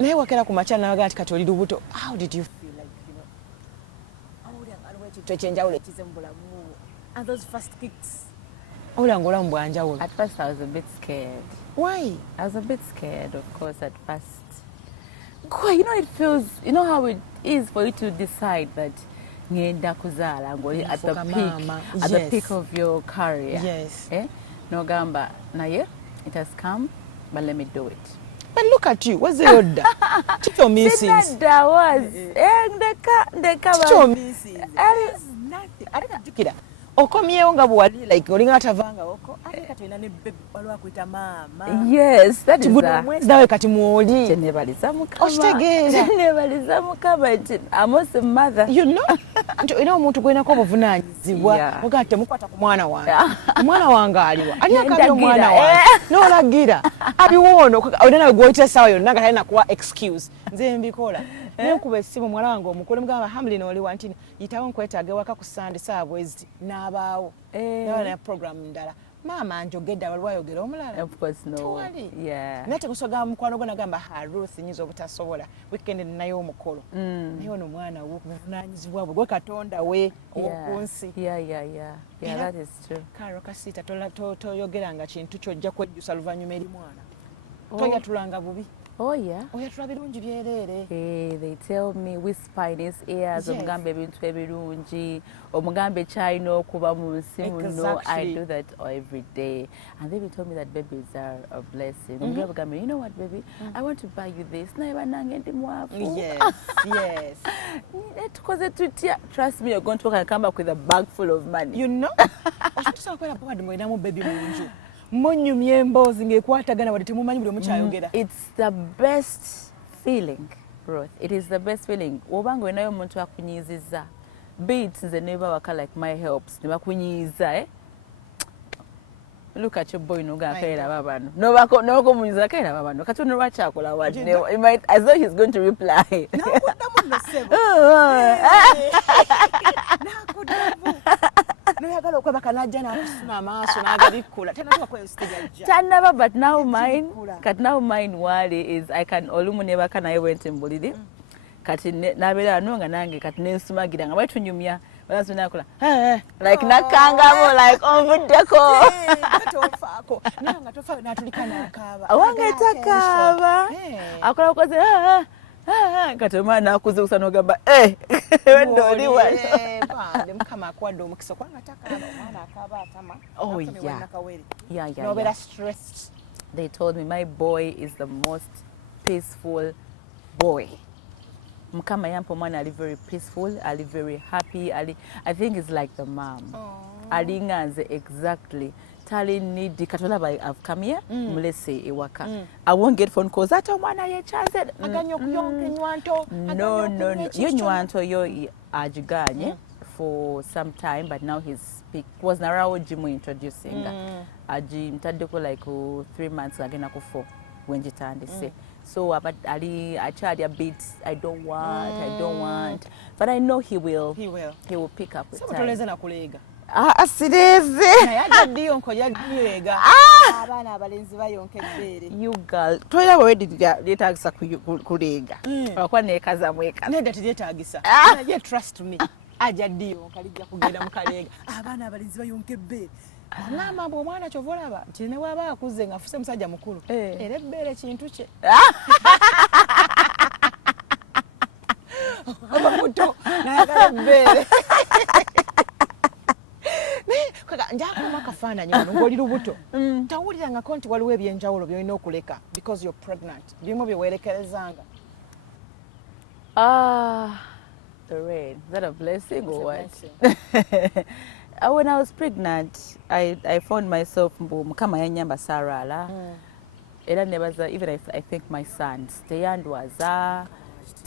naye wakera ku machana naga ati kati oli lubuto. How did you feel like, you know? Awuli angalo wetu chenjawulo ekize mu bulamu. And those first kicks. Awuli angola mu bwanjawulo. At first I was a bit scared. Why? I was a bit scared, of course, at first. God, you know, it feels, you know how it is for you to decide that ngenda kuzala at the peak, at the peak of your career. Yes. No gamba, naye, it has come, but let me do it. But look at you, what's the order? Chicho misses. That was, Chicho misses. There is nothing. I didn't do it. Okomyewo nga bwali like olinga atavanga oko aleka toina ne bebe walwa kuita mama. Yes, that is dawe kati muoli tenebaliza mukama oshitegeera tenebaliza mukama nti amose mother, you know. Nti ina omuntu gwena ko obuvunanyizibwa ogate mukwata ku mwana wange mwana wange aliwa ali akabyo mwana wange n'olagira abiwono olina gwoita sawa yonna nga talina kuwa excuse nze mbikola nekuba essimu mwana wange omukulu mugamba Hamlin oli wantini yitawo nkwetaaga waka ku Sunday saabwezi n'abaawo na program ndala mama njogedda walwayogera omulala. Of course no. Yeah. Nate kusoga mukwano gona gamba Ruth nyizo obutasobola weekend nayo omukolo nayo no mwana wo kubunanyizibwa bwe Katonda we okunsi. Yeah, that is true. Karole Kasita toyogeranga kintu kyojja kwejjusa luvanyuma eri mwana toyatulanga bubi. Oh yeah. Oyatula birungi byerere. They tell me whisper in his ears omugambe ebintu ebirungi omugambe china okuba mu nsimu. No, I do that every day, and they told me that babies are a blessing. You know what, baby, I want to buy you this. Yes. Trust me, you're going to work and come back with a bag full of money. You know? Baby Emboozi ngekwatagana wadde temumanyi buli omukyayogera. It's the best feeling, Ruth. It is the best feeling. Obanga wenayo omuntu akunyiziza. Beats nze never waka like my helps. Ne bakunyiza Look at your boy noga akaira babano. No komunyiza akaira babano. Katono lwachakola wadi. It might as though he's going to reply. Nakudamu nosebo. Nakudamu. Noyagala okweba kanajja nakusuna amaaso n'agabikula tanaba, but now mine wali is I can olumu ne baka naye wente mbulidi kati nabeera nonga nange kati nensumagira nga bwetunyumya balasuna nakola like nakangamo like omuddeko tofaako nanga tofa natulika n'akaaba awange takaaba akola koze kati omwana akuze kusa n'ogamba wendo oli wano mukama akwadde omukisa kwanga takaaba omwana akaaba atama. Oh yeah. Nobera stressed. They told me my boy is the most peaceful boy. Mukama yampa omwana ali very peaceful, ali very happy, I think it's like the mom. Alinganze exactly. Tali nidi katolaba I've come here mulese ewaka. I won't get phone calls ata omwana ye chance aganyo kuyonke nywanto. No yo nywanto yo ajiganye for some time, but now he's speak was narawo jimu introducing aji mtaddeko like 3 months agenda ku 4 when jitandise. So but ali achadi a bit I don't want, but I know he will pick up with time. Sabotoleza na kulega asireze yajaddiyo nkoja direga abana abalenzi bayonke bere you girl toya wedi lyetagisa kulega wakwa nekaza mweka nenda tilyetagisa ye trust me ajaddiyo kalijja kugenda mukalega abana abalenzi bayonke bere mama bwo mwana chovolaba tine waba akuze ngafuse musajja mukulu era ebbere kintu kye obamuto nayagala ebbere njakoma kafaananyi wano ng'oli lubuto tawuliranga ko nti waliwo ebyenjawulo byolina okuleka because you're pregnant birimu byewerekerezanga. The rain, is that a blessing or what? When I was pregnant, I found myself mukama yanyamba sarala era nebaza even I think my sons teyandwaza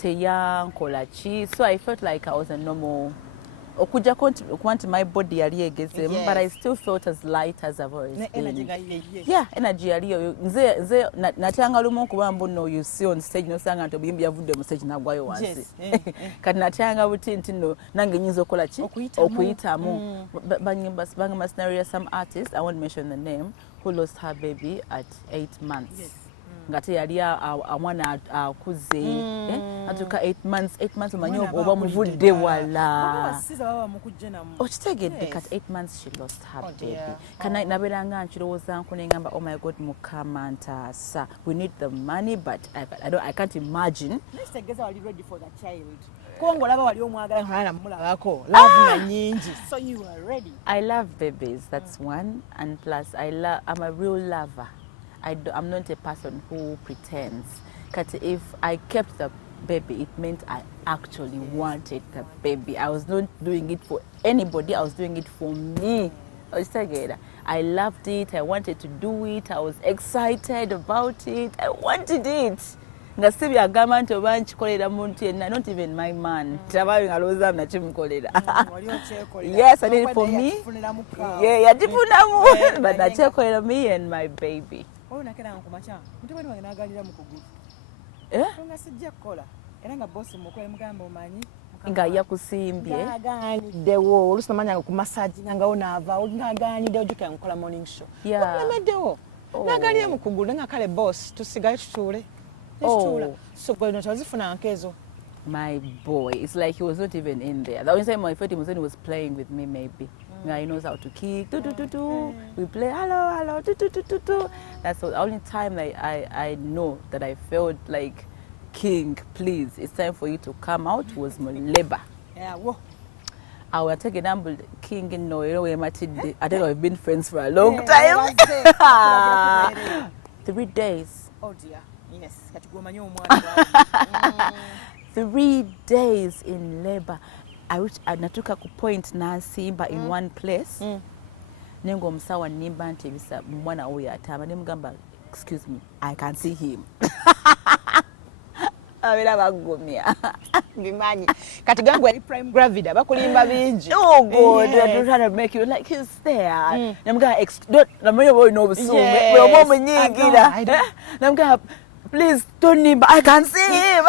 teyankola ki, so I felt like I was a normal okuja kwanti my body yali egezemu, but I still felt as light as I've always been. Energy yaliyo nze natanga lumu kuba mbuno you see on stage no sanga nto biyimbi yavudde mu stage nagwayo wansi kati natanga butinti no nange nyinza okola ki okuyitamu banga scenario some artist I won't mention the name who lost her baby at 8 months. ngate yali amwana akuze atuka 8 months omanyi oba muvudde wala okitegedde kati 8 months she lost her baby kana naberanga nkirowooza nku nengamba oh my god mukama ntaasa we need the money but I can't imagine nestegeza wali ready for the child kongo laba wali omwagala kana mulabako love na nyingi so you are ready. I love babies, that's one, and plus I'm a real lover. I'm not a person who pretends. Because if I kept the baby, it meant I actually wanted the baby. I was not doing it for anybody, I was doing it for me. I loved it, I wanted to do it, I was excited about it, I wanted it. Nga sibi agamba nti oba nkikolera muntu yenna, not even my man. Tabayo ngaloza nakimukolera. Yes, I did it for me. Yeah, yadifunamu. But nakyekolera me and my baby. Oyo nakera nkumacha. Mutubani wange nagalira mukugulu. Nga sijja kukola. Era nga boss mukola mugamba omanyi. Nga yakusimbye. Ngaganiddewo. Olusi namanya ku massage nga onaava. Ngaganiddewo juka nkola morning show. Nameddewo. Nagalira mukugulu nga kale boss tusigaye tutuule. Oh, so my boy, it's like he was not even in there. The only time I felt him was when he was playing with me, maybe. He knows how to kick. We play hello, That's the only time that I know that I felt like, King, please, it's time for you to come out, was my labor. Yeah, whoa. I will take a number, King, and no, you know, I don't know, we've been friends for a long time. 3 days. Oh dear. Yes, 3 days in labor. I natuka ku point nasimba in one place. Nengo omusawa nimba nti bisa mwana oyo atamba nemugamba excuse me, I can see him. Abera bagumya. Bimanyi. Kati gangu ali prime gravida bakulimba bingi. Oh god, they're trying to make you like he's there. Nemugamba namoyo boy no busume. Bwe omunyigira. Nemugamba please don't name, I can see him.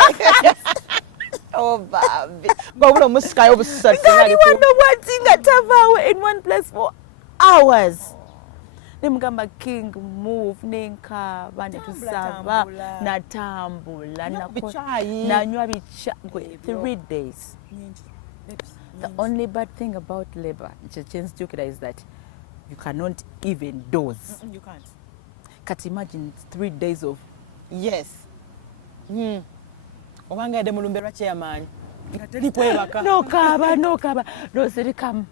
Oh, baby. But we're almost sky over such. I want to one thing at Tavawa in one place for hours. Nemugamba King move nenka bane tusaba natambula nanywa bichagwe 3 days. The only bad thing about labor, Chen's joke is that you cannot even doze. You can't. Can't imagine 3 days of yes. Obanga yade mulumberwa chairman. Ngateli kwebaka. No kaba. No sirikam.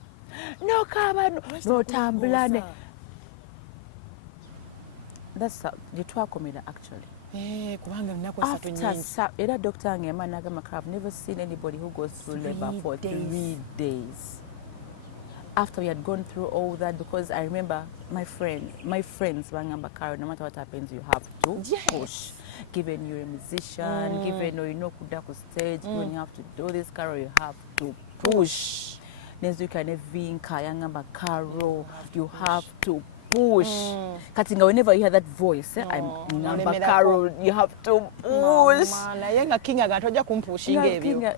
No kaba. No tambulane. That's the twakomera actually. Kubanga nako esatu nyingi. Era doctor ngema nagama I've never seen anybody who goes through labor for 3 days. After we had gone through all that, because I remember my friends, Bangamba Karole, no matter what happens, you have to push. Given you're a musician, given you know kudaku stage, when you have to do this, Karole, you have to push. Next week, Kayangamba Karole, you have to push. Katinga, whenever you hear that voice, I'm Ngamba Karole, you have to push. Yanga King agatoja kumpushinga ebyo.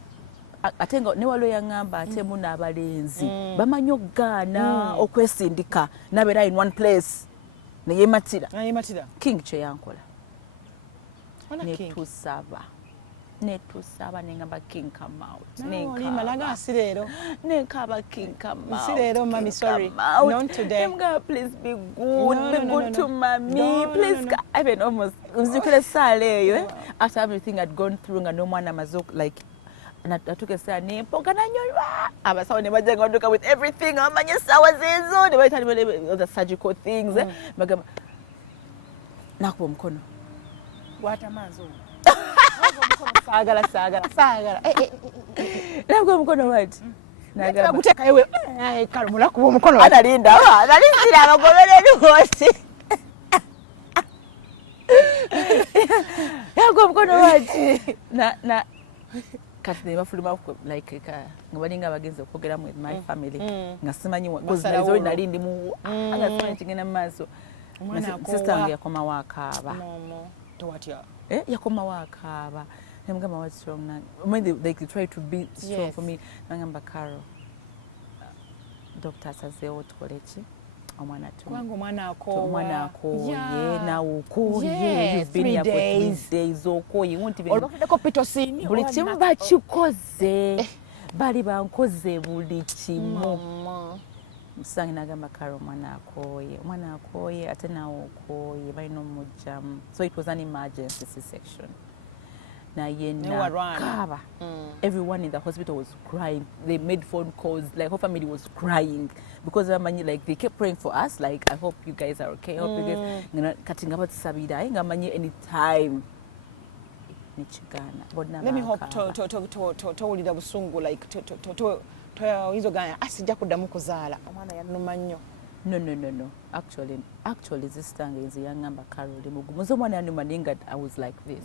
Atengo ne walo yangamba ate muna abalenzi bamanyo gana okwesindika nabera in one place ne yematira King kye yankola ne tusaba nengamba King come out malaga asirero nenkaba King come out asirero mami sorry not today please be good to mommy please even almost uzikule sale yo after everything had gone through nga no mwana mazok like natuke saa nempoka nanyolwa abasawo ne bajja ngondoka with everything amanye sawa zezo ne bayita the surgical things magamba nakuba omukono wata manzo sagala nakuba omukono wati nagamba guteka ewe kalumula kuba omukono analinda analisira abagobereri bose nakuba omukono wati na kati ne bafuluma like ngabalinga abagenze okwogeramu with my family nga simanyi because nazo nalindi mu anga simanyi kigenda mu maaso sister wange yakoma wakaaba yakoma wakaaba nemugamba what's strong na when they try to be strong for me nangamba Karole doctor sazeewo tukole ki omwana tu kwangu mwana akowa omwana akoye nawe okoye you've been here for 3 days okoye won't be olwako pitosini buli kimu bakikoze bali bankoze buli kimu musange nagamba Karole omwana akoye ate nawe okoye balina omujjamu so it was an emergency C-section naye nakaba everyone in the hospital was crying they made phone calls like whole family was crying because like they kept praying for us like I hope you guys are okay I hope you guys kati nga batusabira aye nga manyi anytime nichigana bodna let me hope towulira busungu like toyizo ganya asijja kuddamu kuzaala omwana yanuma nnyo no actually this time is yangamba Karole mugumu omwana yanuma ninga I was like this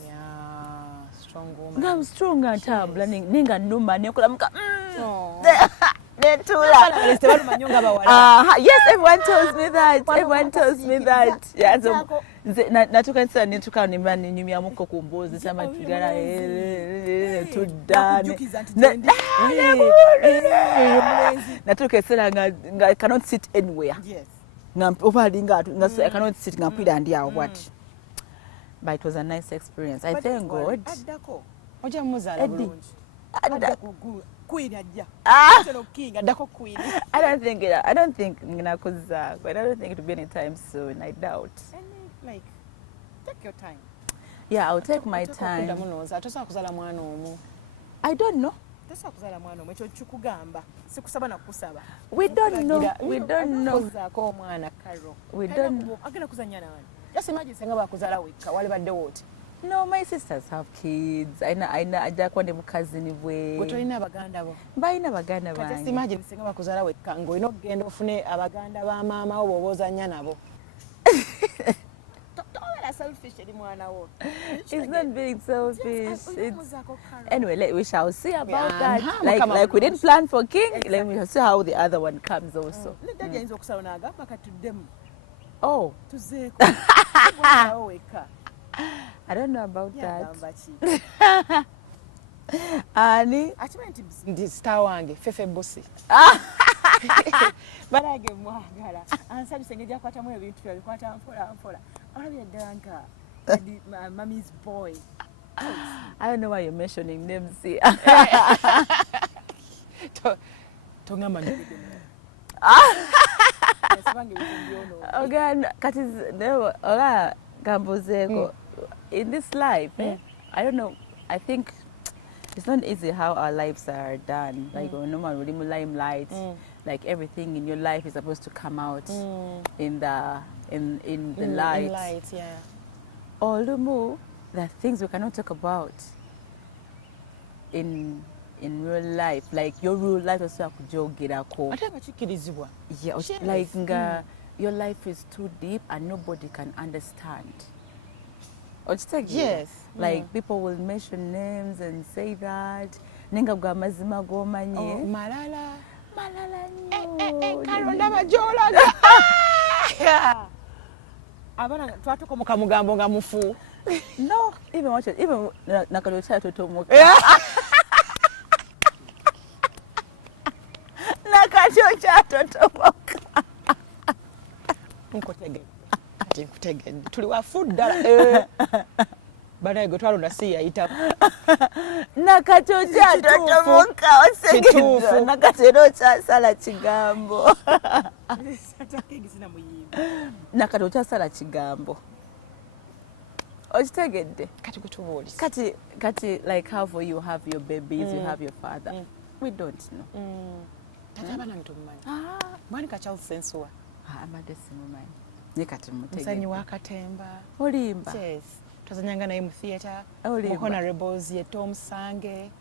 strong woman I'm strong and tabla ninga numa nekola muka netula yes everyone tells me that yeah so natuka nsa netuka nimani nyumya muko kumbozi sama tugara tudane natuka sela nga cannot sit anywhere yes ovalinga I cannot sit ngampira ndi awo what but it was a nice experience I thank God addako oja muzala bulungi addako queen ajja tolo king addako queen I don't think nginakuza but I don't think it will be anytime soon I doubt like take your time yeah I'll take my time atosa kuzala mwana omu I don't know atosa kuzala mwana omu ekyo chukugamba sikusaba na kusaba we don't know ko mwana Karole we don't know agenda kuzanya na wani just imagine senga bakuzala weka wali badde wote no my sisters have kids aina ajja kwande mukazini bwe gotolina abaganda bo bayina baganda bange just imagine senga bakuzala weka ngo ino genda ofune abaganda ba mama wo bobozanya nabo selfish it's not being selfish anyway we shall see about that like we didn't plan for king let me see how the other one comes also oh I don't know about that ani achimenti ndi star wange fefe bosi barage mwagala ansabi sengeja kwatamu ebintu bya bikwata mpola olabye danka mommy's boy I don't know why you're mentioning names here tongama ndi again kati no ola gambozeko in this life I don't know I think it's not easy how our lives are done like normal limelight like everything in your life is supposed to come out in the light. In light, yeah. All the more there are things we cannot talk about in real life. Like your real life is so kujogerako. Yeah, like your life is too deep and nobody can understand. Yes. Like people will mention names and say that. Ninga gwa mazima go manye. Oh, Malala no. Karole majola. Abana twatuko mukamugambo nga mufu. No, even watch it. Even nakalocha totomoka. Nakalocha totomoka. Nkutegedde tuli wafudda bana go twalonda si yayita nakatocha totomoka osegedde nakatero cha sala kigambo nakatocha sala kigambo okitegedde kati kutubulisa kati like how for you have your babies you have your father we don't know tata bana ntummanyi mwani kacha sensuwa amade simumanyi nikati mutegedde musanyi wa katemba olimba yes tuzanyanga naye mu theater honorables ye Tom Sange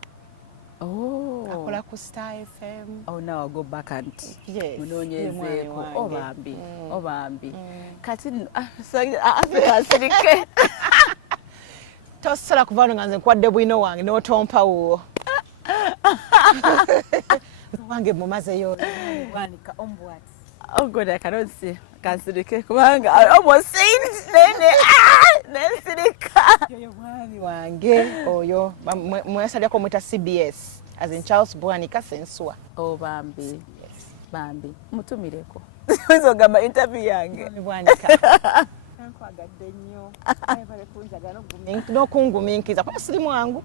akola ku Star FM now I go back and yes munonyezeko obambi kati asirike tosala kuvano nganze kwadde bwino wange n'otompa wo wange mumazeyo wanika ombwat oh god I cannot see kansirike kubanga I almost said nene nensirika yoyo mwami wange oyo mwesalya ko mwita CBS as in Charles Bwanika sensua bambi mutumireko oyinza ogamba interview yange bwanika nankwagadde nnyo bale kunjagala n'okungumiikiriza kuba siri mwangu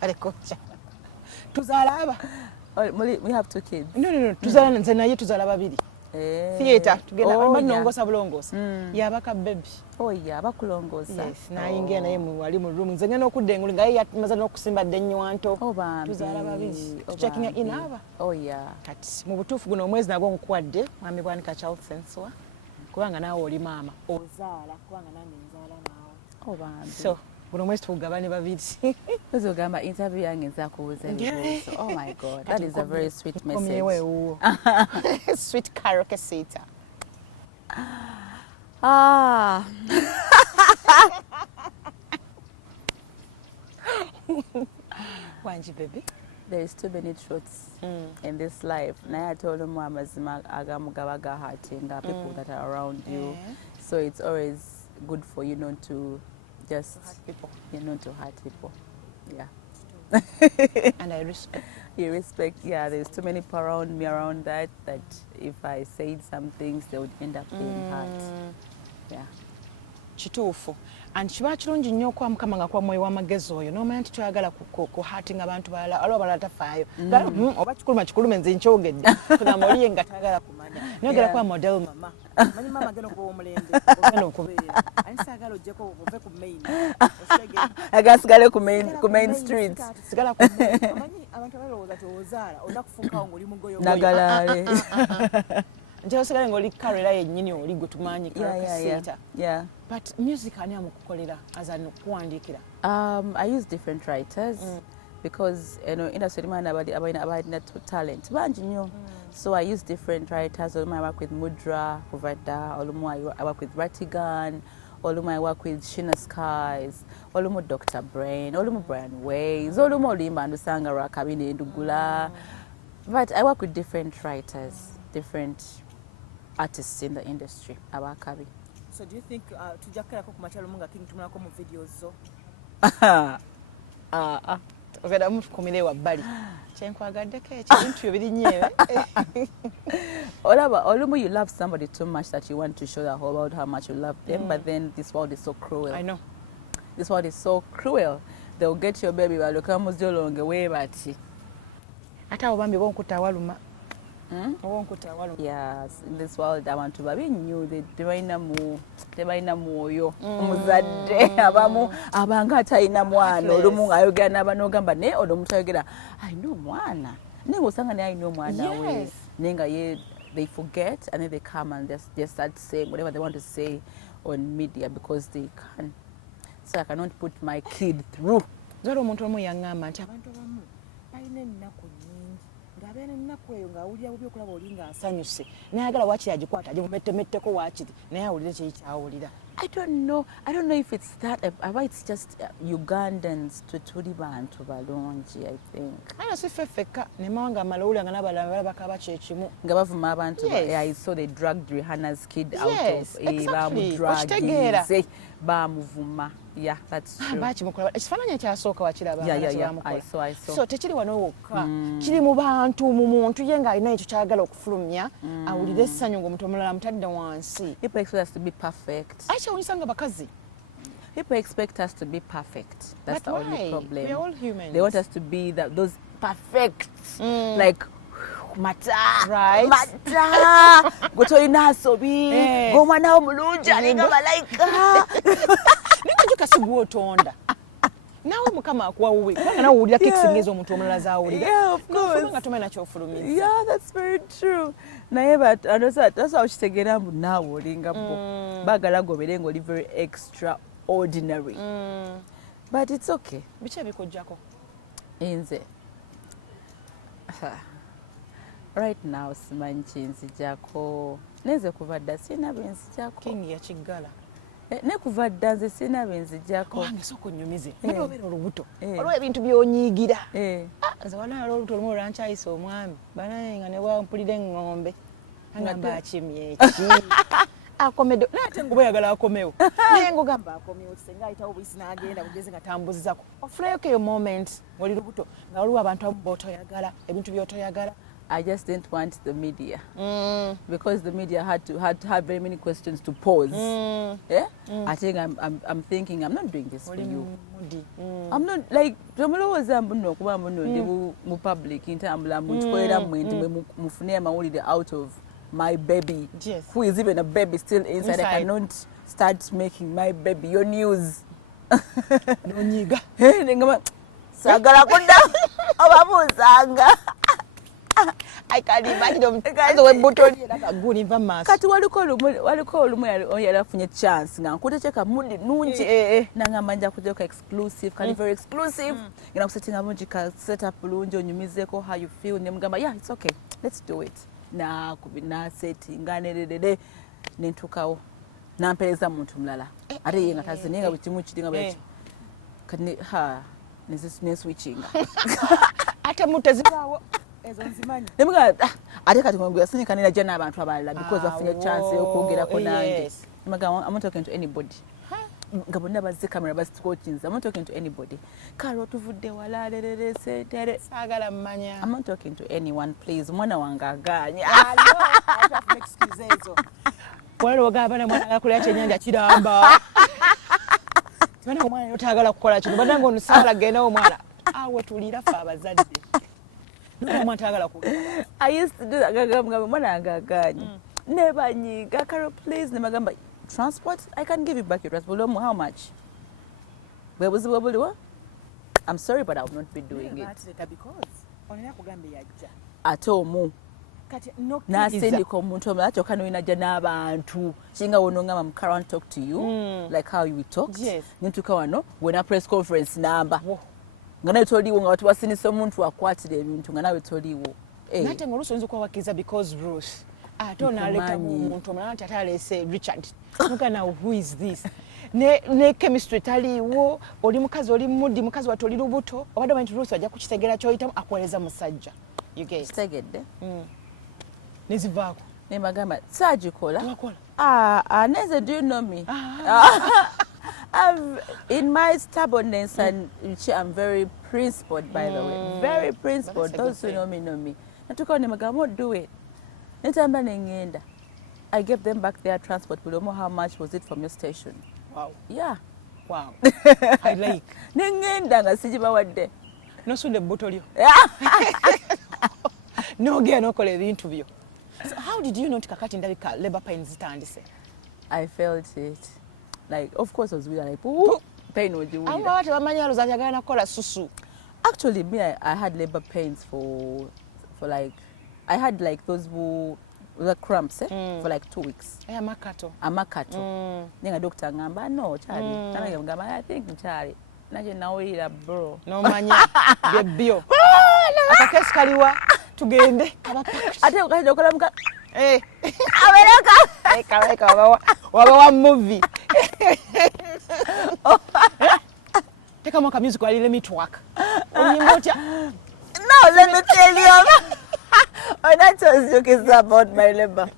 bale kunja tuzaala aba we have 2 kids no tuzaala nze naye tuzaala babiri theatre tugenda banongosa bulongosa yabaka baby abakulongosa nayingira naye wali mu room nze ngenda okudda enguli nga ye yamaze n'okusimba dde nnywanto tuzaala babiri tucheckinga in aba kati mu butuufu guno omwezi nagwo nkuwadde mwami bwanika child sensor kubanga naawe oli maama ozaala kubanga nange nzaala naawe so guno mwezi tugabane babiri ozogamba interview yange nzakubuuza ebibuuzo oh my god that is a very sweet message sweet Karole Kasita Wanji baby there is too many truths in this life naye ate olumu amazima agamu gaba gahatinga people that are around you so it's always good for you not to just to hurt people and I respect you respect there's too many people around me around that if I said some things they would end up being hurt kituufu and kiba kirungi nnyo okuba mukama nga kuba mwoyo w'amagezi oyo n'omanya nti toyagala kuhatinga abantu balala aliwo abalala tafaayo oba kikuluma nze nkyogedde kugamba oliye nga tayagala kumanya nayogera kuba model mama manyi mama agenda okuba omulembe ogenda okubeera ani saagala ojjeko ove ku main agasigale ku main street sigala ku main amanyi abantu abalowooza towozaala olina kufuukawo ng'oli mugoyo nagalaale nti osigale ng'oli Karole yennyini oli gwe tumanyi Karole Kasita but music ani amukukolera azali okuwandiikira I use different writers because industry erimu abalina talent bangi nnyo so I use different writers olumu I work with Mudra Kuvada olumu I work with Ratigan olumu I work with Shina Skies olumu Dr. Brain olumu Brian Ways olumu oluyimba ndusanga Rwakabini Ndugula but I work with different writers different artists in the industry abakabi. So do you think tujakalako ku machalo munga king tumulako mu videos zo ogenda mutukumire wabbali kyenkwagadeko ekintu biri nyewe olaba olumu you love somebody too much that you want to show the whole world how much you love them but then this world is so cruel. I know this world is so cruel. They'll get your baby baloka muzolonge we bati ata obambi bonkuta waluma yes in this world abantu babi nnyo tebalina mwoyo omuzadde abamu abanga atalina mwana olumu ng'ayogera n'abanogamba naye omuntu ayogera alina omwana naye ng'osanga naye alina omwana we naye nga they forget and then they come and just start saying whatever they want to say on media because they can. So I cannot put my kid through. Zero omuntu omu yaŋŋamba nti abantu abamu balina ennaku nnyingi ng'abeera ennaku eyo ng'awulira bubi okulaba oli ng'asanyuse nayagala waakiri agikwata agimumettemetteko waakiri naye awulire kiri kyawulira. I don't know if it's that it's just Ugandans tuli bantu balungi I think. Ana si feffeka ne mawanga amalawulira nga n'abalala balabaka bakyekimu nga bavuma abantu I saw they dragged Rihanna's kid out of bamudrugise bamuvuma. Yeah, that's true. Bakimukola ekifaananyi kyasooka wakiraba I saw. So tekiri wano wokka kiri mu bantu mu muntu ye ng'alina ekyo kyagala okufulumya awulire essanyu ng'omuntu omulala amutadde wansi. People expect us to be perfect. Akyawulisa nga bakazi. People expect us to be perfect. That's the only problem. We're all humans. They want us to be those perfect, like mata, right? Mata. Gotolina sobi. Go mwana omulungi alinga malaika. Nikajuka sigwotonda. Nawe mukama akuwa wuwe. Kana uwulira kikisingiza omuntu omulala zaawulira. Yeah, of course. Nga tumena kyofulumiza. Yeah, that's very true. Naye that's how kitegera mbu naawe olinga bo. Bagala gobere ng'oli very extraordinary. But it's okay. Biki ebikujjako? Nze. Right now simanyi kinzijjako. Neze kuva dda sirina benzijjako. King yakiggala. Ne kuva dda nze sirina benzijjako. Wange sooka onnyumize. Naye obeera olubuto. Waliwo ebintu by'onyiigira. Nze waliwo olubuto olumu olwankyayisa omwami. Banaye nga ne bwampulira eŋŋombe. Angamba akimye eki. Akomedde. Naye ate nguba oyagala akomewo. Naye ngugamba akomyewo kisenga ayitawo buyisi n'agenda bugezi nga tambuzizako. Ofunayoko eyo moment ng'oli lubuto nga waliwo abantu abamu b'otoyagala, ebintu by'otoyagala. I just didn't want the media because the media had to have very many questions to pose. Yeah, I think I'm thinking I'm not doing this for you. I'm not like mu public intambula muchikolera mwenti mufune amawulire out of my baby, who is even a baby still inside. I cannot start making my baby your news. Nonyiga. Sagala kunda ababuzanga. I can't imagine the button like a good information. Kati waliko olumu yalafunye chance nga nkutecheka mudi nungi nanga manja kujoka exclusive kali very exclusive ngina kusetting abunjika setup bulungi onyumizeko how you feel nemugamba yeah it's okay let's do it na kubina setting nganedede nentukawo nampeleza muntu mulala ate yenga tazinenga bikimu kidinga bweki kati ha ne switching ate mutazibawo Nemuga ate kati ngwe sinika nina jana abantu abalala because bafunye chance yokwogera ko nange. Nemuga I'm not talking to anybody. Ngabona bazi camera basi coachings. I'm not talking to anybody. Karo tuvudde wala lelele setere. Sagala mmanya. I'm not talking to anyone please. Mwana wangaganya. Hata excuse hizo. Wale wagabana mwana akula chenyanja kiramba. Bana omwana yotagala kukola kino. Badango nusala gena omwana. Awe tulira fa abazadde. I used to do that. Never Karo, please. Never transport. I can give you back your transport. How much? Where was the I'm sorry, but I will not be doing it. At all. Na sendi ko muntu omulacho kano inaja n'abantu kinga wononga mam current talk to you like how you talked. Yes. Nintuka wano when a press conference number. Ngana toliwo nga watu basinisa omuntu akwatire ebintu nga nawe toliwo nate ngoluso nzo kwa wakiza because Bruce atona aleta omuntu omulala tatalese Richard nuka na who is this ne chemistry taliwo oli mukazi oli mudi mukazi watoli lubuto obadde abantu Bruce ajja kukitegera kyoyitamu akoleza musajja you get tegedde nezivako ne magamba sajikola wakola neze do you know me in my stubbornness and I'm very principled, by the way. Very principled. Those who know me. Natuka ne magamo do it. Netamba nengenda. I gave them back their transport. We don't know how much was it from your station. Wow. Yeah. Wow. I like. Nengenda nga sijiba wadde. No sunde botolio. No ge no kole ebintu byo. So how did you know tikakati ndabika labor pains zitandise? I felt it. Like, of course, I was really like, ooh, pain was you. Actually, me, I had labor pains for like, I had like those the cramps for like 2 weeks. Amakato. Nenga doctor ngamba no, Charlie. Nanga ngamba I think Charlie. Naje nawira bro. No manya. Bebio. Akakesi kaliwa tugende. Ate ukajokola muka. Aweleka. Wabawa movie. Take a mock music while let me twerk. No, let me tell you. When I told you it's about my labor.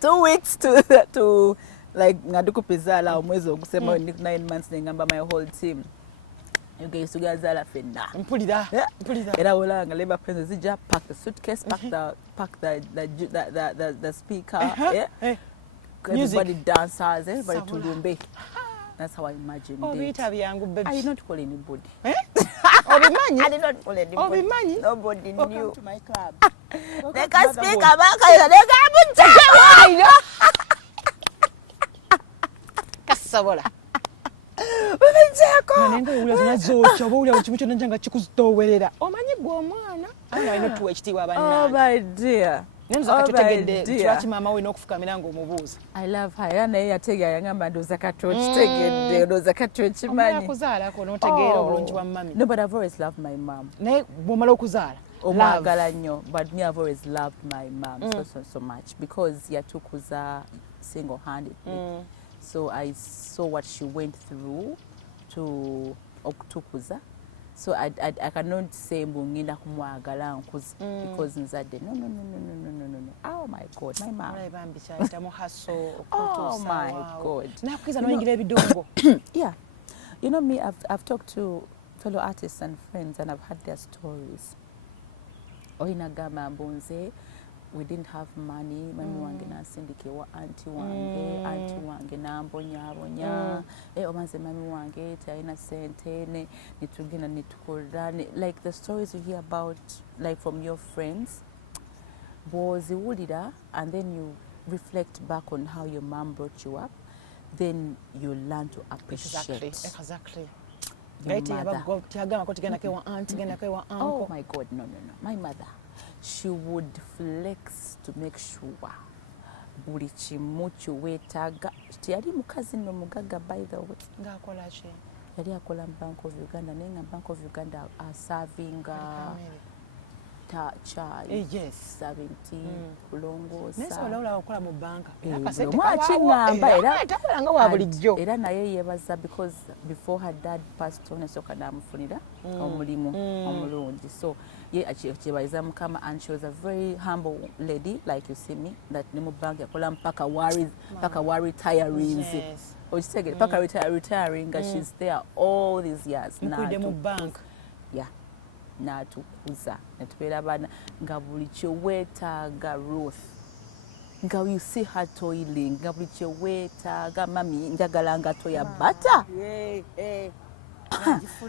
2 weeks to like ngaduku pizala umwezi okusema 9 months ngamba my whole team. Okay, so guys are fenda. Mpulira. Era olanga labor pains zija pack the suitcase, pack the speaker, yeah. Everybody dancers, everybody to lumbe. That's how I imagined it. I did not call anybody. I did not call anybody. Nobody knew. Welcome to my club. They can speak about Kasabola. Nanenga ula zinazocha bawulya kimu kyonna njanga kikuzitowerera. Omanyi gwe omwana. Ana ino tuwe ekitiibwa banna. Oh my dear. Twaki mama we n'okufukamira ng'omubuuza. I love her. Era naye yategera yangamba ndoza katokitegedde ndoza katokimanyi. Okuzaalako n'otegeera obulungi bwa mami. No, but I've always loved my mom. Naye bw'omala okuzaala omwagala nnyo, but me I've always loved my mom so much because yatukuza single-handedly. So I saw what she went through to okutukuza. So I cannot say mbungina kumwagala nkuzi because nzadde. No. Oh my God, my mom. Oh my God. Nakukiza noyingira ebidongo. Yeah. You know me, I've talked to fellow artists and friends and I've heard their stories. oyina gamba mbunze we didn't have money mami wange nasindikibwa anti wange nambonyabonya omanze mami wange tayina sente netugenda netukola like the stories you hear about like from your friends bwoziwulira and then you reflect back on how your mom brought you up, then you learn to appreciate. Exactly. Your mother. Oh my God, no. My mother, she would flex to make sure buli kimu kyewetaaga. Yali mukazi no mugaga by the way. Ng'akola ki? Yali akola mu Bank of Uganda naye nga Bank of Uganda are serving yes 70 kulongoosa nese olawula okola mu banka mwakingamba era naye yeebaza because before her dad passed on esooka n'amufunira omulimu omulungi so ye kyebaliza mukama and she was a very humble lady like you see me that ne mu banka yakola mpaka wa retirees okitegere paka retiring she's there all these years mu bank yeah natukuza netubeera abaana nga buli kyeweetaaga Ruth nga you see her toiling nga buli kyeweetaaga mami njagala nga toya bata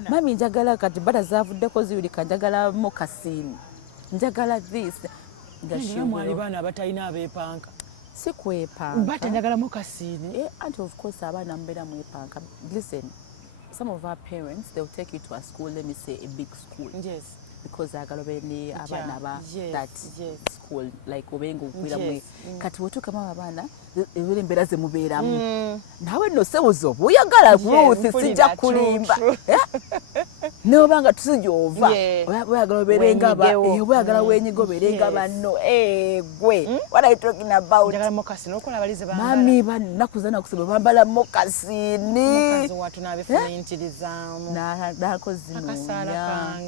mami njagala kati bata zavuddeko ziwulika njagala mokasini njagala this nga mwali baana abatalina abeepanka si kwepanka bata njagala mokasini and of course abaana mubeera mwepanka listen. Some of our parents, they'll take you to a school, let me say a big school. Yes. Because agalobeni abana that school like obengo kwira mwe kati wotuka mama abana ebere mbera ze muberamu nawe no sewozo oyagala Ruth sijja kulimba no banga tusijova oyagala oberenga oyagala wenyigo berenga banno gwe what are you talking about njagala mokasini okola balize bambala mami banakuzana kusebe bambala mokasini mukazi watu nabefunintirizamu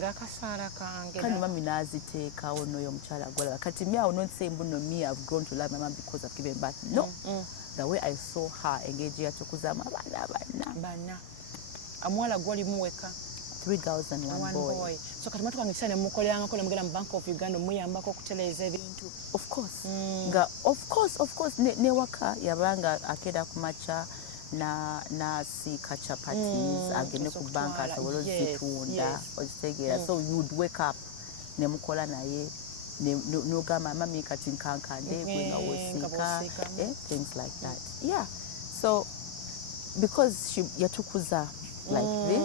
akasala kange kandi mami naziteekawo n'oyo omukyala agwala kati myawo nonsembu no me I've grown to love my mom because I've given birth the way I saw her engage yatukuzamu abaana amwala gwali muweka 3 girls and one boy so kati matuka ngisane mukoleranga kola mugera mu Bank of Uganda muyambako okuteleza ebintu of course nga of course ne waka yabanga akeda kumacha na sika chapatis agende ku banka asobole ozitunda ozitegera so you would wake up ne mukola naye no gama mami kati nkankande gwe nga wosika things like that yeah so because she yatukuza like this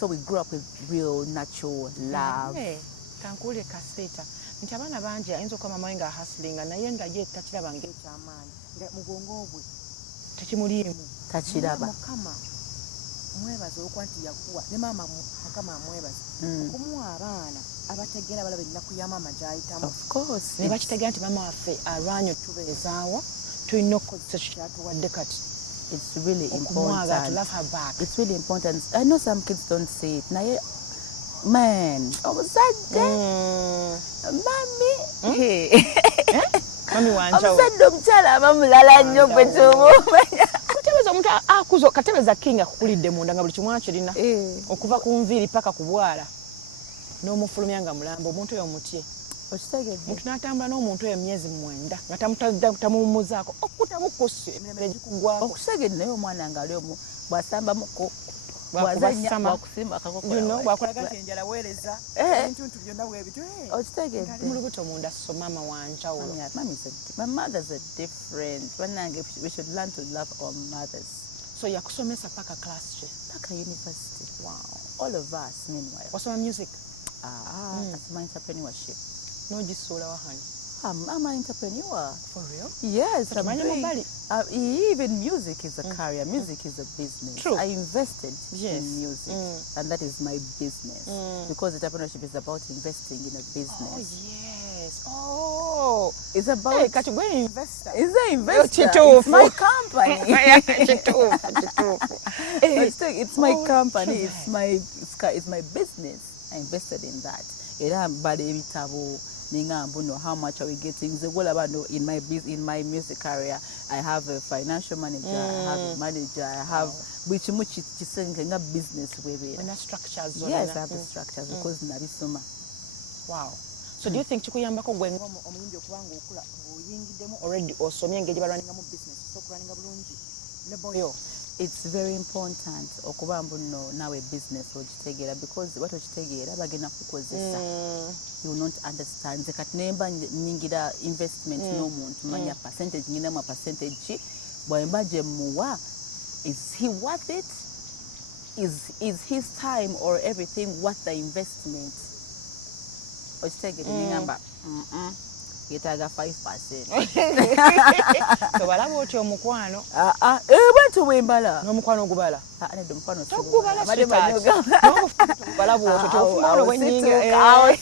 so we grew up with real natural love Karole Kasita nti abaana bangi ayinza okuba mama we nga hustlinga naye nga ye takiraba ng'ekyamaanyi nga mugongo gwe tekimulimu takiraba mukama mwebaze okwanti yakuwa ne mama mukama amwebaze okumuwa abaana abategeera balaba ennaku ya mama gy'ayitamu of course ne bakitegeera nti mama waffe alwanya otubeezaawo tulina okukozesa kyatuwadde kati. It's really important. To love her back. It's really important. I know some kids don't say it. Now, man, I was that mommy. Hey. Mommy wanja. I was that domchala mamulala nnyo kwetumu. Kutebeza omuntu akuzo katebeza kinga kukulidde munda nga buli kimu akirina. Okuva ku nviiri paka ku bwala. N'omufulumya nga mulamba omuntu oyo omutye. Okitegedde. Muntu n'atambula n'omuntu oyo emyezi 9 nga tamumuzaako okutamukosi emirembe gikugwako. Okutegedde naye omwana nga ali omu bw'asamba muko bw'azannya bwakusimba akakokola. Bw'akolaga nti enjala weereza ebintu byonna bwebityo. Okitegedde. Mu lubuto munda so mama wanjawulo. My mothers are different. Bannange we should learn to love our mothers. So yakusomesa paka class ki? Paka university. Wow. All of us meanwhile. Wasoma music? That's my entrepreneurship. No jisula wahani. I'm an entrepreneur. For real? Yes. Even music is a career. Music is a business. True. I invested in music, and that is my business. Because entrepreneurship is about investing in a business. Oh yes. Oh, it's about. Hey, category investor. It's an investor. It's my company. It's my company. It's my business. I invested in that. How much are we getting? In my music career, I have a financial manager, I have a manager, I have which much business structures. Yes, I have the structures because Nabisoma. Wow. So do you think chikuyambako gwe ngomo omuyimbi okubanga okula oyingiddemu already osomye engeri balwaningamu business so kulwaninga bulungi leboyo? It's very important okuba mbuno nawe business ogitegeera because what okitegeera bagenda kukozesa. You will not understand. Nze kati nemba nyingira investment n'omuntu manya percentage nginamu percentage ki bwemba gye muwa, is he worth it? Is his time or everything worth the investment? Okitegeera ngamba yetaaga 5%. Tobalaba otyo omukwano? Bwentyo bwembala. N'omukwano ogubala? Nedda omukwano togubala n'obufumba otyo tofumba ono bwennyinga. Awo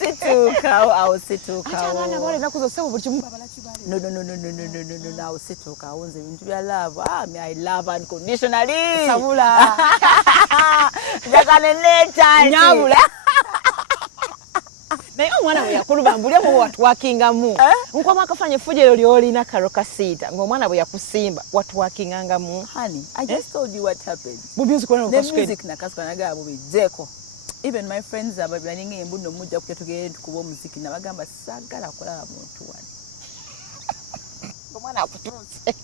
situuka. Ate abaana bawale ennaku zose buli kimu babala kibale. No, awo situuka. Nze ebintu bya love. I love unconditionally. Sabula. Njagala netanti. Nyabula. Naye omwana bwe yakuluba mbulya mu watwakingamu. Nkwama akafanya fujero lyolina Karole Kasita ng'omwana bwe yakusimba watwakingangamu. Honey, I just told you what happened. Mu music wano the music nakasuka nagaba bijeko. Even my friends ababalinga embuno mujja kujja tugende tukuba omuziki nabagamba sagala kulaba muntu wano. Omwana akutuuse.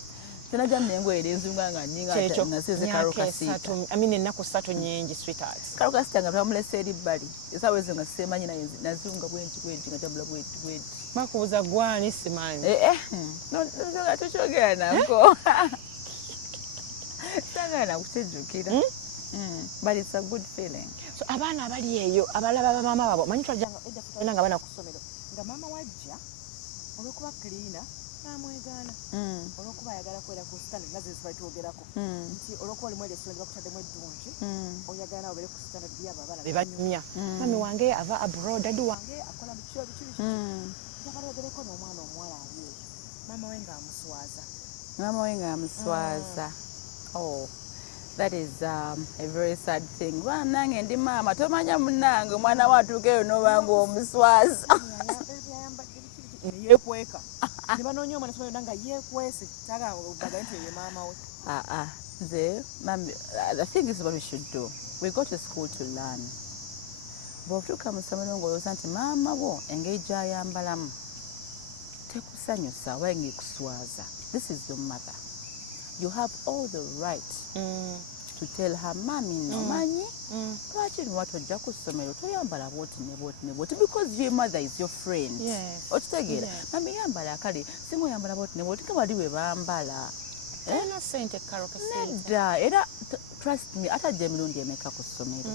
Tunajamne ngo erenzunga nga ninga ngaseze Karole Kasita. I mean ennaku 3 nnyingi sweetheart. Karole Kasita nga bamulese eri bali. Esaweze nga semanyi nazunga bwenti nga tabula bwenti. Bakubuza gwani simanyi. No tuchogera nako. Sagala kutejukira. But it's a good feeling. So abaana abali eyo abalaba bamama babo manyi twajanga edda tutayina nga bana ku ssomero nga mama wajja olwokuba cleaner namwegaana olwokuba ayagala kwera ku stand nga ze zibatwogerako nti olwokuba olimu erestaurant bakutaddemu eddungi oyagala nawe obere ku stand byabo abaana be banyumya mami wange ava abroad daddy wange akola mu kiro bikiri njagala ogereko n'omwana omuwala ali eyo mama we ng'amuswaza. Oh, that is a very sad thing. Nange ndi mama tomanya munange omwana watuukeyo n'obanga omuswaza. Yekweka. Nibanonyo omwana soyo nanga yekwese. Taga obaga nti ye mama we. Nze mami, the thing is what we should do. We go to school to learn. Bw'otuuka mu ssomero ng'olowooza nti maama wo engeri gy'ayambalamu tekusanyusa oba ng'ekuswaza. This is your mother. You have all the right to tell her, Mommy, no manyi, lwaki lwatu ojja ku ssomero toyambala bwoti ne bwoti because your mother is your friend. Okitegeera? Mami yambala kale singa oyambala bwoti ne bwoti nga bali bwe bambala. Ena sente Karole Kasita. Nedda era trust me ate ajja emirundi emeka ku ssomero.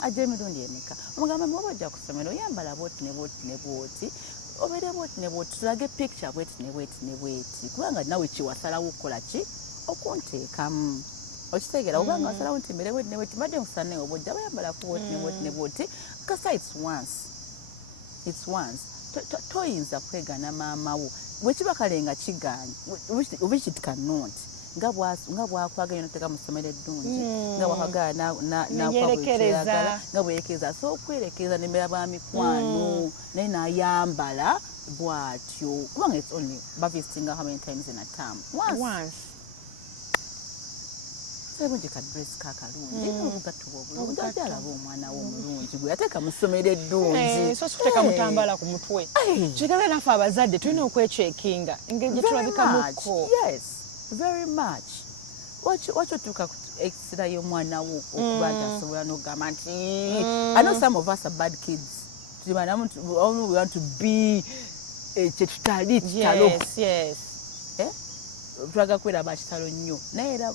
Ajja emirundi emeka. Omugamba mwoba ojja ku ssomero oyambala bwoti ne bwoti. Obere bwoti ne bwoti tulage picture bweti ne bweti kubanga nawe kiwasalawo okukola ki okunteekamu. Okitegeera obanga wasalawo nti mbere bweti ne bweti mbadde nkusane obojja bayambala ku bwoti ne bwoti kasa it's once. Toyinza kwegana maama wo bwekiba kale nga kigaanye which it cannot nga bwakwagala noteeka mu ssomero eddungi nga bwakwagala nakwagala nga bweyerekeza so okwerekeza nembeera bwa mikwano naye n'ayambala bw'atyo kubanga it's only bavisitinga how many times in a term once. Sebungi kadress kakalungi n'obugattuba obulungi ate alaba omwana wo omulungi gwe yateeka mu ssomero eddungi so sikuteeka mutambala ku mutwe kigala naffe abazadde tulina okwechekinga engeri gye tulabikamuko. Yes, very much. Wachotuuka ku extra y'omwana wo okuba nti asobola n'ogamba nti I know some of us are bad kids. We want to be kye tutali kitalo. Yes. Tulaga kweraba kitalo nnyo naye era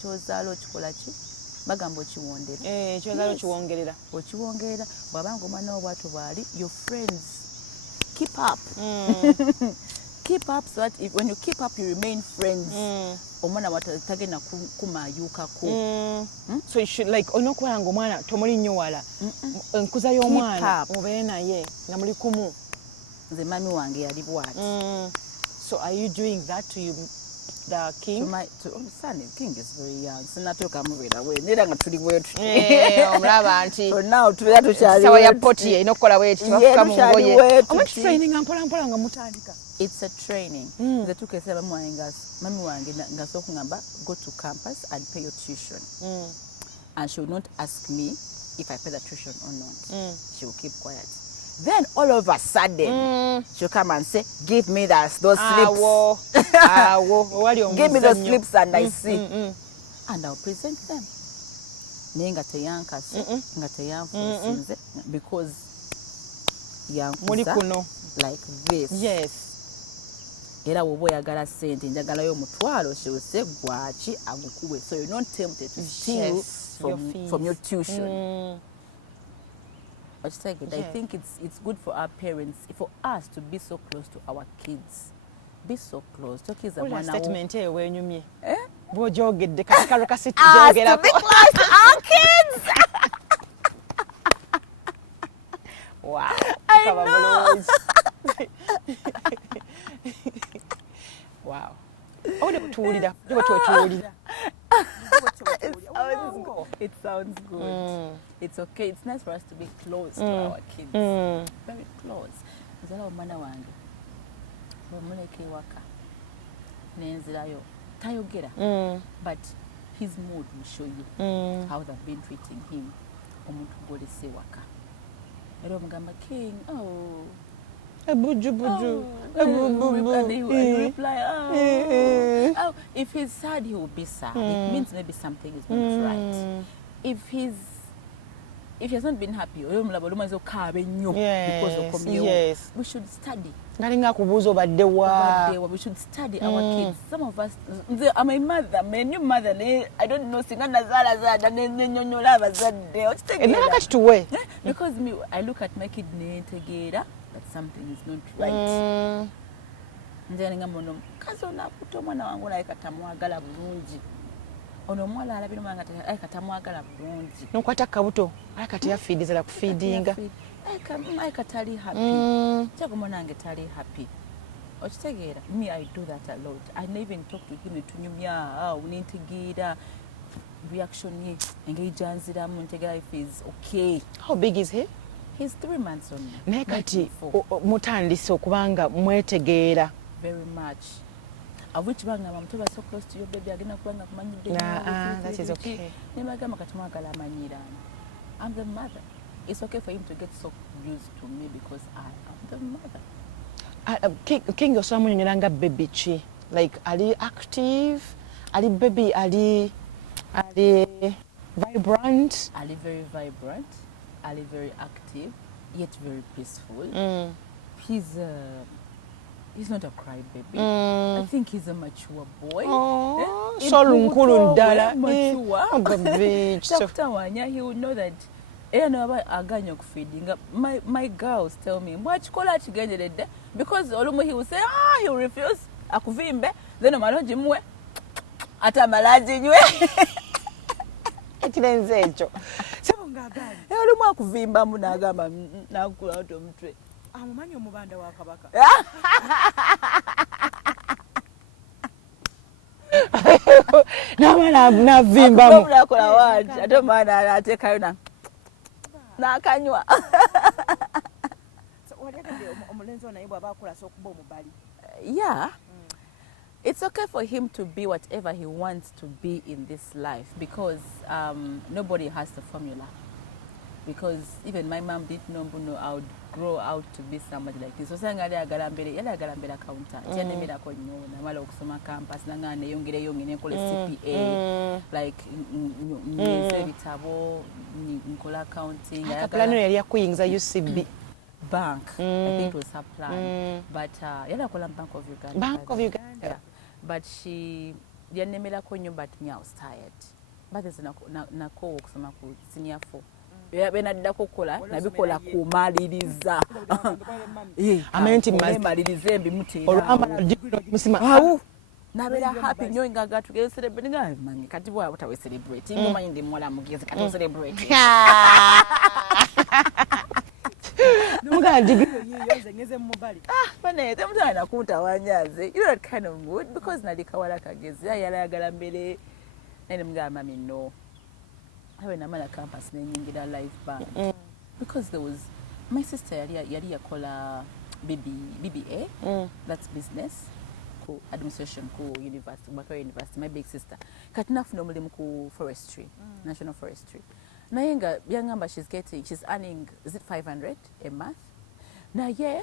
kyozaala okikola ki bagamba okiwondera. Kyozaala okiwongerera bw'abanga omwana wo bw'atyo bw'ali your friends keep up. Keep up so that when you keep up you remain friends. Omwana watagenda kumayuukako. So you should like olina okubeera nga omwana tomuli nnyo wala enkuza y'omwana obeere naye nga muli kumu. Nze mami wange yali bw'ati. So are you doing that to the king? To my son, the king is very young. Sinatuuka mubeera we nera nga tuli bwetu. Omulaba nti so now tubeera tukyali sawa ya poti ye inokola bwetu bafuka mu ngoye. Omutu training mpola nga mutandika. It's a training. Nze tukesera mami wange ngasooka okungamba go to campus and pay your tuition. And she will not ask me if I pay the tuition or not. She will keep quiet. Then all of a sudden, she'll come and say, give me those slips. Give me those slips and I see. And I'll present them. Because like this. Yes. Era wobo yagala sente njagala yo mutwalo she will say gwachi agukube, so you're not tempted to steal from your tuition. I think it's good for our parents, for us to be so close to our kids. Be so close. What statement here when you me? Eh? Bojogedde Karole Kasita to be close to our kids. Wow. I know. Wow. Oh, it sounds good. It's okay. It's nice for us to be close to our kids. Very close. Nzala omwana wange. Omuleke waka. Nenzirayo. Tayogera. But his mood will show you how they've been treating him. Omuntu golese waka. Era omugamba King, oh. Buju. And he will reply, oh. If he's sad, he will be sad. It means maybe something is not right. If he has not been happy, because of yes. We should study. We should study our kids. Some of us, I'm a mother, my new mother, I don't know, because me, I look at my kid together, but something is not right. Ono mwala alabira manga katamwagala bulungi nokwata kabuto akati ya feed zala kufeedinga tali happy chagomo nange tali happy okitegeera. Me, I do that a lot. I even talk to him tunyumya unintegeera reaction ye engage anziramu ntegeera if he's okay. How big is he? He's 3 months only. Naye kati mutandise okubanga mwetegeera very much. Of which bang I'm so close to your baby, again, that is okay. I'm the mother. It's okay for him to get so used to me because I am the mother. King of someone younger baby chi. Like are they active? Are they baby? Are they vibrant? Are they very vibrant? Are they very active? Yet very peaceful. He's not a crybaby. I think he's a mature boy. Oh, so lunkulu ndala. Mature. He would know that. My girls tell me, because he will say, he will refuse. Akuvimbe. Then I'm atamalaji nywe. Ekirenze ekyo. Sebongagani. Olumu akuvimba munagamba nakula otomutwe. Amumanyi omubanda wa Kabaka. Na vimba mu. Nakola wadi. Ate mwana atekayo na kanywa. So what omulenzi onaye bwaba akola sokuba omubali. Yeah. It's okay for him to be whatever he wants to be in this life because nobody has the formula. Because even my mom didn't know I would grow out to be somebody like this. So saying yala galambere accountant. Yanemera ko nyo na mala okusoma campus nanga ne yongere yongene nkole CPA like nyeze bitabo nkola accounting. Plan yali yakuyinza UCB bank. I think it was her plan. But yala kola Bank of Uganda. Bank of Uganda. Yeah. But she yanemera ko nyo but me I was tired. But there's na ko okusoma ku senior 4. Benadda kokola nabikola kumaliriza amenti maliriza embimutira olwamala digino musima awu nabera happy nyo ngaga tugeze celebrate nga manyi kati bwa utawe celebrate ngomanyi ndi mola mugeze kati celebrate Muga digino yiyo ngeze mubali bane temutana kunta wanyaze you know that kind of mood because nalikawala kageze yayagala mbere nene mga mami no I went to campus and live band because there was my sister yali yakola BBA that's business ku administration ku university my big sister katinafuna omulimu ku forestry national forestry nayenga byangamba she's earning is it 500 a month naye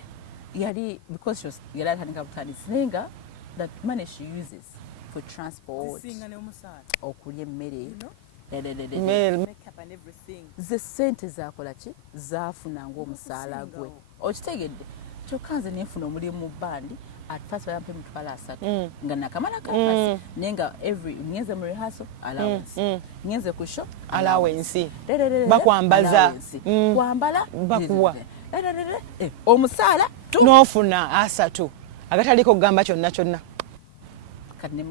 yali because she was yali atandika butandisi nenga that money she uses for transport okulya emmere ze sente zakola ki zaafuna ng'omusaala gwe okitegedde kyokka nze nenfuna omulimu mu bandi at first bayampa emitwalo 3 nga nakamala kampasi nenga every ngenze mu rehearsal allowance ngenze ku show allowance bakwambaza kwambala bakuwa omusaala n'ofuna 3 agataliko kugamba kyonna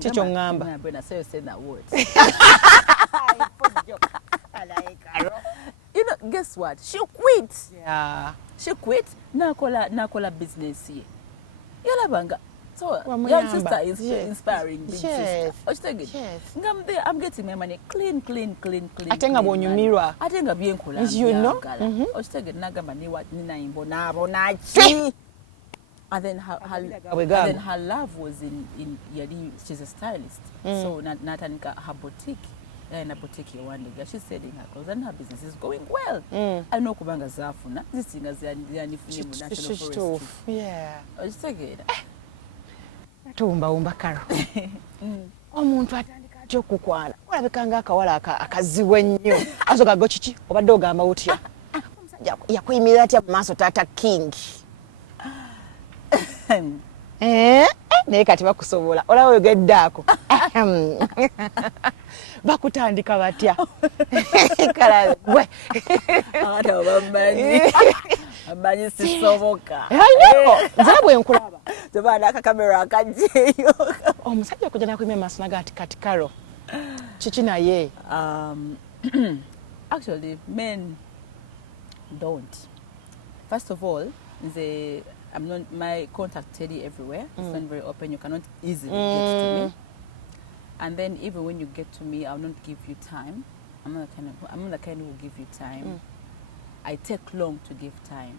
kikyo ngamba you know, guess what? She quit. Yeah. She quit. Nakola business ye. Yalabanga. So young sister is inspiring. Big sister. Yes. I'm getting my money clean. Atenga bonyumirwa. Atenga byenkola. You know. Ochitegedde nagamba ni what nina imbo nabo nachi. And then her love was in yali. She's a stylist. So natanika her boutique. In a boutique one day, she's selling her clothes and her business is going well. I know kubanga zafuna. These things they are nifuni mu national forest. Yeah. Ochitegedde. Tumba Karo. Omuntu atandika atya okukwana. Olabikanga akawala akaziwe ennyo. Asoka go kiki obadde ogamba utya. Omusajja yakuyimirira atya mu maaso Taata King. Naye kati bakusobola olaba oyogedde ako bakutandika batya kala gwe ate bamanyi sisoboka nze bwe nkulaba tebaana akakamera akajjeeyo omusajja okujja nakuimya maaso naga ati kati Karo kiki naye actually men don't. First of all, I'm not my contact teddy everywhere. It's not very open. You cannot easily get to me. And then even when you get to me, I'll not give you time. I'm not the kind who will give you time. I take long to give time.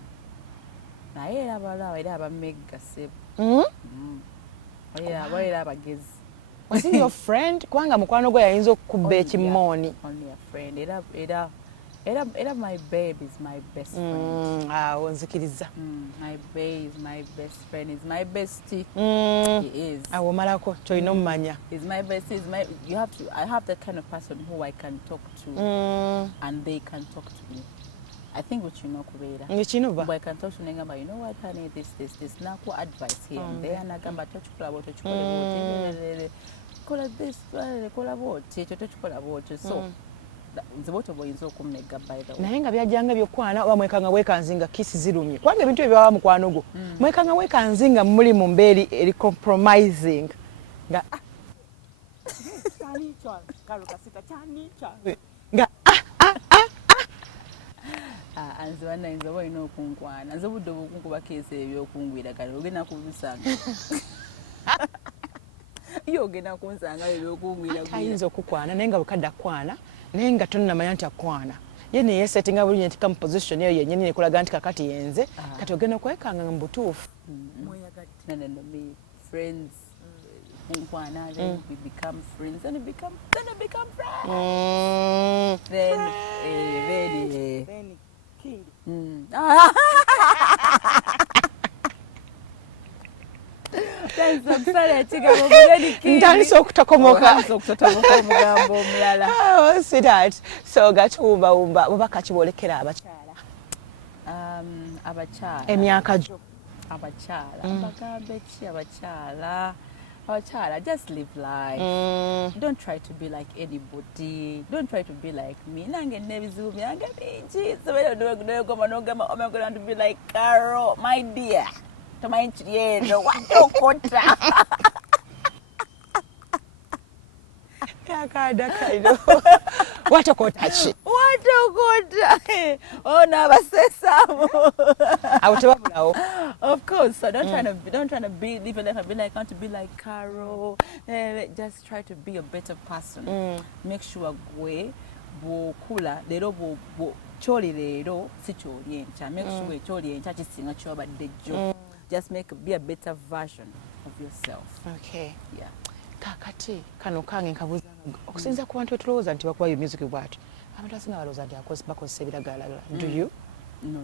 Na era aba mega sip. Was he your friend? Kwanga mukwano gwe yayinza okukubba ekimoni. Only a friend. Era my babe is my best friend. Onzikiriza. My babe is my best friend. Is my bestie. He is. Awo malako toyina omumanya. Is my bestie. I have that kind of person who I can talk to, and they can talk to me. I think what you know kubeera. Ngikinuba. But I can talk to Nengamba, you know what, honey, this. Naku advice here and there. Nagamba tochukula boto chukule kola this, kola boto, tochukula boto. So. Naye nga byajjanga byokwana oba mwekanga weekanzinga kisi zirumye kubanga ebintu ebyo baba mukwano gwo mwekanga weekanzinga muli mu mbeeri eri compromising nga Karole Kasita nga anze banayinza oba olina okunkwana nze budde obukunkuba keesi ebyokungwira kale ogenda kubisanga yo ogenda kunsanga ebyokungwira ayinza okukwana naye nga bukadde akwana naye nga tonnamanya nti akwana ye ne yesettinga bulungi nti kamu position eyo yennyini nekulaga nti kakati yenze kati ogenda okwekanga mu butuufu friends kunkwana then we become friends then we become friends then king ntandise okutakomoka omugambo omulala sweetheart so gatuwumbawumba oba kakiboolekera abakyala emyaka gyo abakyala bagambe ki abakyala just live life. Don't try to be like anybody. Don't try to be like me. Nange nebizibu byange bingi sobera nogoma I'm going to be like Karo, my dear. Tamainchiyeno watokota yakada kaido watokota chi ona basesamu awutebabulawo of course so don't try to be live a life and be like I want to be like Karo. Just try to be a better person. Make sure gwe bwokula lero choli lero si choli encha. Make sure choli encha kisinga kyobadde jjo. Just be a better version of yourself. Okay. Yeah. Kakati kano kange nkabuza okusinza ku bantu betulowooza nti bakuba yo music bwatu abantu asinga balowooza nti bakozesa ebiragalalagala. Do you? No.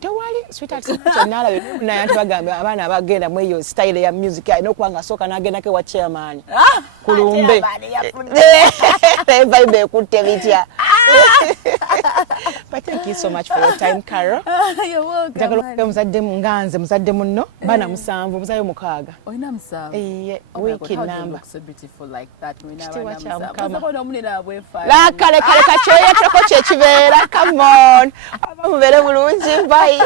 Tewali sweetheart nalabe naye antu bagamba abaana abagenda mu eyo style ya music ayina okuba nga sooka n'agendako ewa chairman kulumbe vibe ekutte bitya. But thank you so much for your time, Karole. You're welcome. Njagala okuba muzadde nganze muzadde munno bana 7 muzayo 6. Oyina 7? Iye, wiki number. So beautiful like that. Kale kacyoya chako kyekibeera. Come on. Aba mubeere bulungi. Bye.